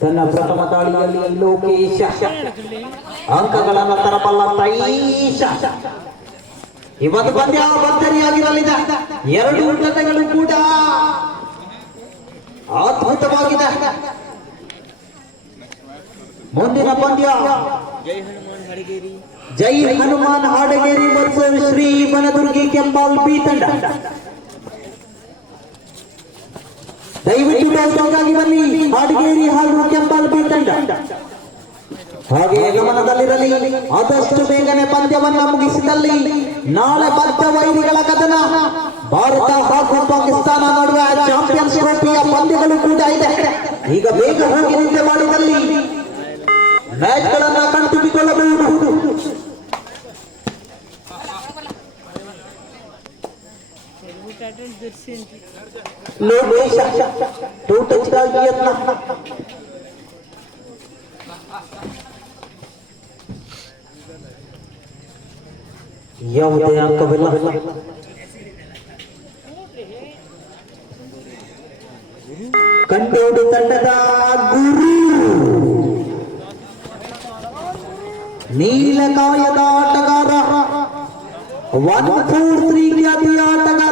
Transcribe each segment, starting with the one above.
ತನ್ನ ಪ್ರಥಮ ತಾಳಿಯಲ್ಲಿ ಲೋಕೇಶ ಅಂಕಗಳನ್ನು ತರಬಲ್ಲ ತೈಶ ಇವತ್ತು ಪಂದ್ಯ ಭರ್ಜರಿಯಾಗಿರಲಿದೆ ಎರಡು ಉನ್ನತಗಳು ಕೂಡ ಅದ್ಭುತವಾಗಿದೆ ಮುಂದಿನ ಪಂದ್ಯ ಜೈ ಹನುಮಾನ್ ಹಾಡಗೇರಿ ಮತ್ತು ಶ್ರೀ ಮನದುರ್ಗಿ ಕೆಂಬಾಲ್ ಪೀತಂಡ ದೈವತ್ವದ ಕಿವಿಗೆ ಅಲ್ಲಿ ಅದ್ಭುತವಾಗಿನೇ ಪದ್ಯವನ್ನು ಮುಗಿಸಿದಲ್ಲಿ ನಾಲ್ಬಡ್ಡ ವೈರಿಗಳ ಕದನ ಭಾರತ ಹಾಗೂ ಪಾಕಿಸ್ತಾನ ನಡುವೆ ಚಾಂಪಿಯನ್ಸ್ ಟ್ರೋಫಿಯ ಪಂದ್ಯಗಳು ಕೂಡ ಇದೆ ಈಗ ಬೇಗ ಹೋಗಿ ಅಂತ ಮಾಡಿದಲ್ಲಿ match ಗಳನ್ನು ಕಣ್ತುಂಬಿಕೊಳ್ಳಬಹುದು Telugu Tata ನಿರ್ಸಂಜಿ lưu bí sắc chủ tử tơ duyên dòng tiền có vấn da ಕಂಡು ತಂಡದ ಗುರು ನೀಲಕಾಯದ ಆಟಗಾರ ಒನ್ ಫೋರ್ ತ್ರೀ ಖ್ಯಾತಿಯ ಆಟಗಾರ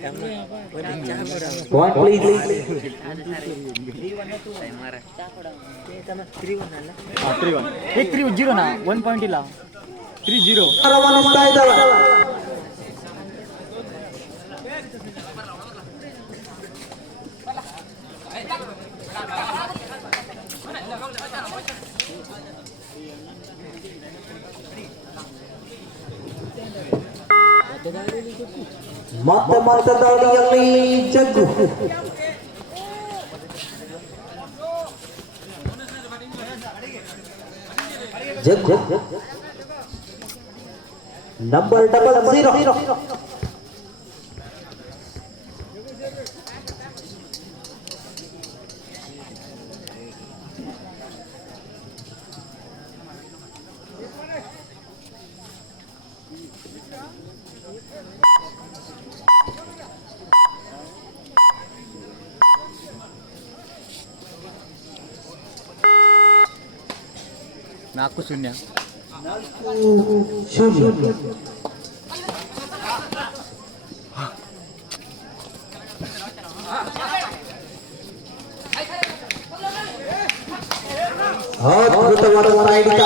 What, please, please? Three one ಏ ತ್ರೀ ಜೀರೋನಾ ಒನ್ ಪಾಯಿಂಟ್ ಇಲ್ಲ ತ್ರೀ ಜೀರೋ ರವಾನಿಸ್ತಾ ಇದ್ದಾವೆ Thank you. Mata-mata daw niyang ni Jago. Jago. Number double zero. ನಾಲ್ಕು ಶೂನ್ಯ ಅದ್ಭುತವಾದ ಹೋರಾಟ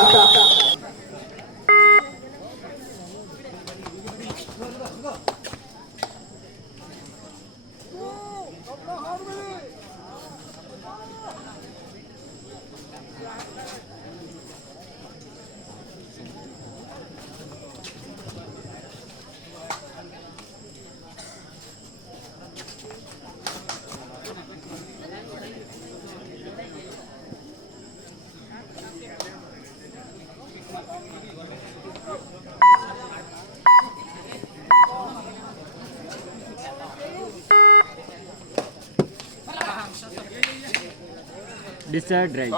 disadvantage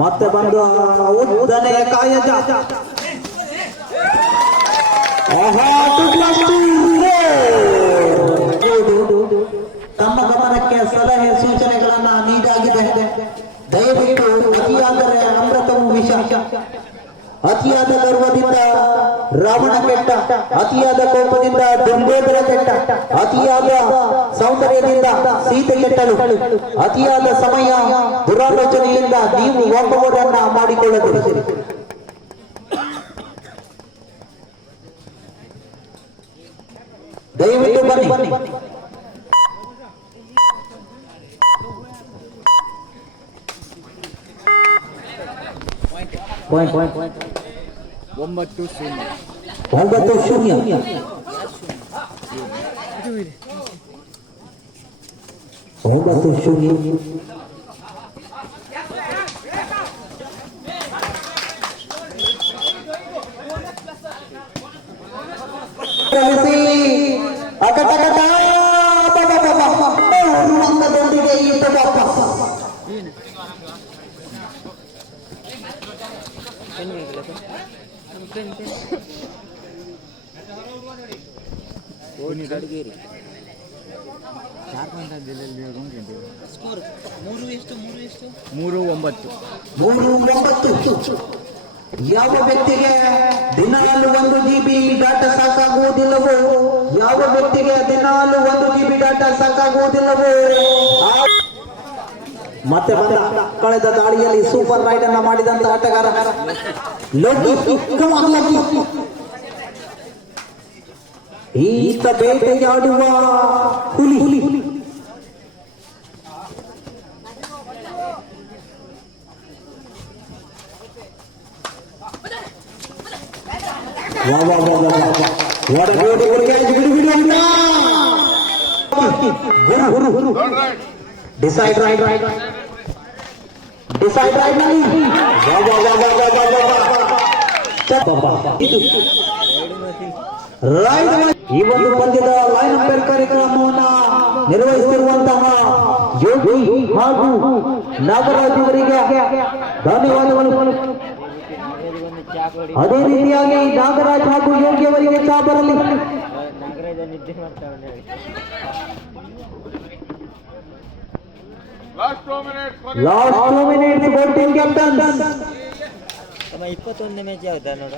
ಮತ್ತೆ ಬಂದು ಉದ್ದನೆಯ ಕಾಯದ ತಮ್ಮ ಗಮನಕ್ಕೆ ಸಲಹೆ ಸೂಚನೆಗಳನ್ನ ನೀಡಾಗಿದೆ ದಯವಿಟ್ಟು ಪ್ರತಿಯಾದರೆ ಅಮೃತವು ವಿಷ ಅತಿಯಾದ ಗರ್ವದಿಂದ ರಾವಣ ಕೆಟ್ಟ ಅತಿಯಾದ ಕೋಪದಿಂದ ದುಂಬೇಂದ್ರ ಕೆಟ್ಟ ಅತಿಯಾದ ಸೌಂದರ್ಯದಿಂದ ಸೀತೆ ಕೆಟ್ಟಳು ಅತಿಯಾದ ಸಮಯ ದುರಾಲೋಚನೆಯಿಂದ ನೀವು ಒಬ್ಬವರನ್ನ ಮಾಡಿಕೊಳ್ಳಬಹುದು ದಯವಿಟ್ಟು ಬನ್ನಿ ಬನ್ನಿ ಪಾಯಿಂಟ್ ಪಾಯಿಂಟ್ ಒಂಬತ್ತು ಶೂನ್ಯ ಒಂಬತ್ತು ಶೂನ್ಯ ಒಂಬತ್ತು ಶೂನ್ಯ ಏನು ಜಾರ್ಖಂಡ್ ಜಿಲ್ಲೆಯಲ್ಲಿ ಸ್ಕೋರ್ ಯಾವ ವ್ಯಕ್ತಿಗೆ ದಿನಾಲು ಒಂದು ಜಿ ಸಾಕಾಗುವುದಿಲ್ಲವೋ ಯಾವ ವ್ಯಕ್ತಿಗೆ ದಿನಾಲು ಒಂದು ಜಿ ಡಾಟಾ ಸಾಕಾಗುವುದಿಲ್ಲವೋ ಮತ್ತೆ ಬಂದ ಕಳೆದ ದಾಳಿಯಲ್ಲಿ ಸೂಪರ್ ರೈಡ್ ಅನ್ನ ಮಾಡಿದಂತ ಆಟಗಾರ ಈತ ಬೇಟೆಯಾಡುವ ಹುಲಿ ಹುಲಿ decide right right decide right ನಲ್ಲಿ ಈ ಒಂದು ಪಂದ್ಯದ ಲೈನ್ ಅಂಪೈರ್ ಕಾರ್ಯಕ್ರಮವನ್ನ ನಿರ್ವಹಿಸಿರುವಂತಹ ಯೋಗಿ ಹಾಗೂ ನಾಗರಾಜ್ ಅವರಿಗೆ ಧನ್ಯವಾದಗಳು ಅದೇ ರೀತಿಯಾಗಿ ನಾಗರಾಜ್ ಹಾಗೂ ಯೋಗಿ ಅವರಿಗೆ ಚಾ ಬರಲಿ last two minutes boating captain ಅಮ್ಮ 21ನೇ ಮ್ಯಾಚ್ ಯಾವ್ದಾ ನೋಡ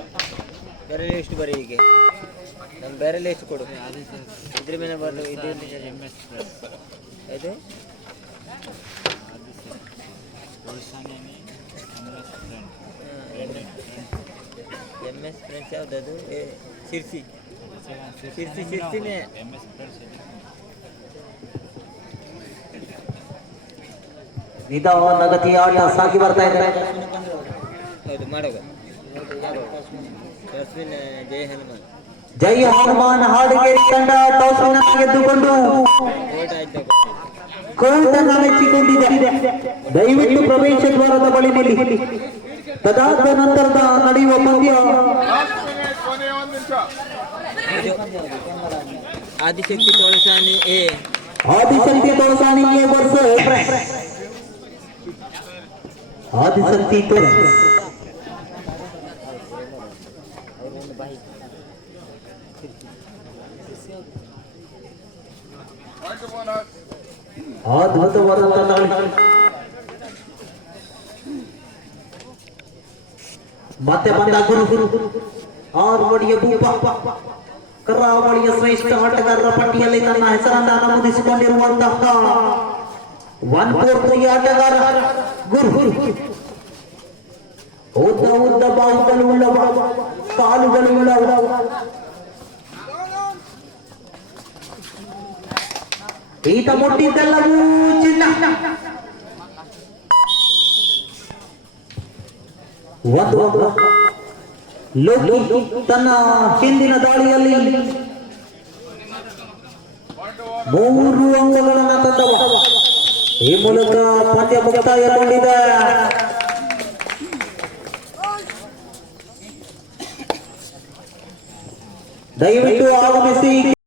ಬೇರೆ ಎಷ್ಟು ಬರೀ ಹೀಗೆ ನಮ್ಮ ಬೇರೆ ಎಷ್ಟು ಕೊಡು ಇದ್ರ ಮೇಲೆ ಬರಲು ಇದು ಇದು ಎಮ್ ಎಸ್ ಫ್ರೆಂಡ್ಸ್ ಅದು ಸಿರ್ಸಿ ಸಿರ್ಸಿ ಸಿರ್ಸಿನೇ ಎಂಎಸ್ ಫ್ರೆಂಡ್ಸ್ ನಿಧಾನ ಗತಿ ಆಟ ಸಾಗಿ ಬರ್ತಾ ಇದೆ ಹೌದು ಮಾಡೋಗ ಜೈ ಹನುಮಾನ್ ಜೈ ಹನುಮಾನ್ ಹಾಡಿಗೆ ತಂಡ ಟಾಸ್ನ ಗೆದ್ದುಕೊಂಡು ಕೋಲ್ತನ ಮೆಚ್ಚಿಕೊಂಡಿದೆ ದಯವಿಟ್ಟು ಪ್ರವೇಶ ದ್ವಾರದ ಬಳಿ ನಿಲ್ಲಿ ತದಾದ ನಂತರದ ನಡೆಯುವ ಪಂದ್ಯ Adishakti Tolasani A Adishakti Tolasani A versus Adishakti तो अद्भुत वर्तन ಮತ್ತೆ ಬಂದ ಗುರು ಗುರು ಆರು ಅಡಿಯ ಭೂಪ ಕರಾವಳಿಯ ಶ್ರೇಷ್ಠ ಆಟಗಾರರ ಪಟ್ಟಿಯಲ್ಲಿ ತನ್ನ ಹೆಸರನ್ನ ನಮೂದಿಸಿಕೊಂಡಿರುವಂತಹ ಒನ್ ಫೋರ್ ತ್ರೀ ಆಟಗಾರ ಗುರು ಗುರು உத்த உத்த பாகுகள் உள்ளவா கால்கள் உள்ளவா ఈత మొట్టి తెల్లవు చిన్న ಲೋಕಿ ತನ್ನ ಹಿಂದಿನ ದಾಳಿಯಲ್ಲಿ ಮೂರು ಅಂಗಗಳನ್ನು ತಂದವ ಈ ಮೂಲಕ ಪಂದ್ಯ ಮುಕ್ತಾಯಗೊಂಡಿದೆ Daí o ritual comecei.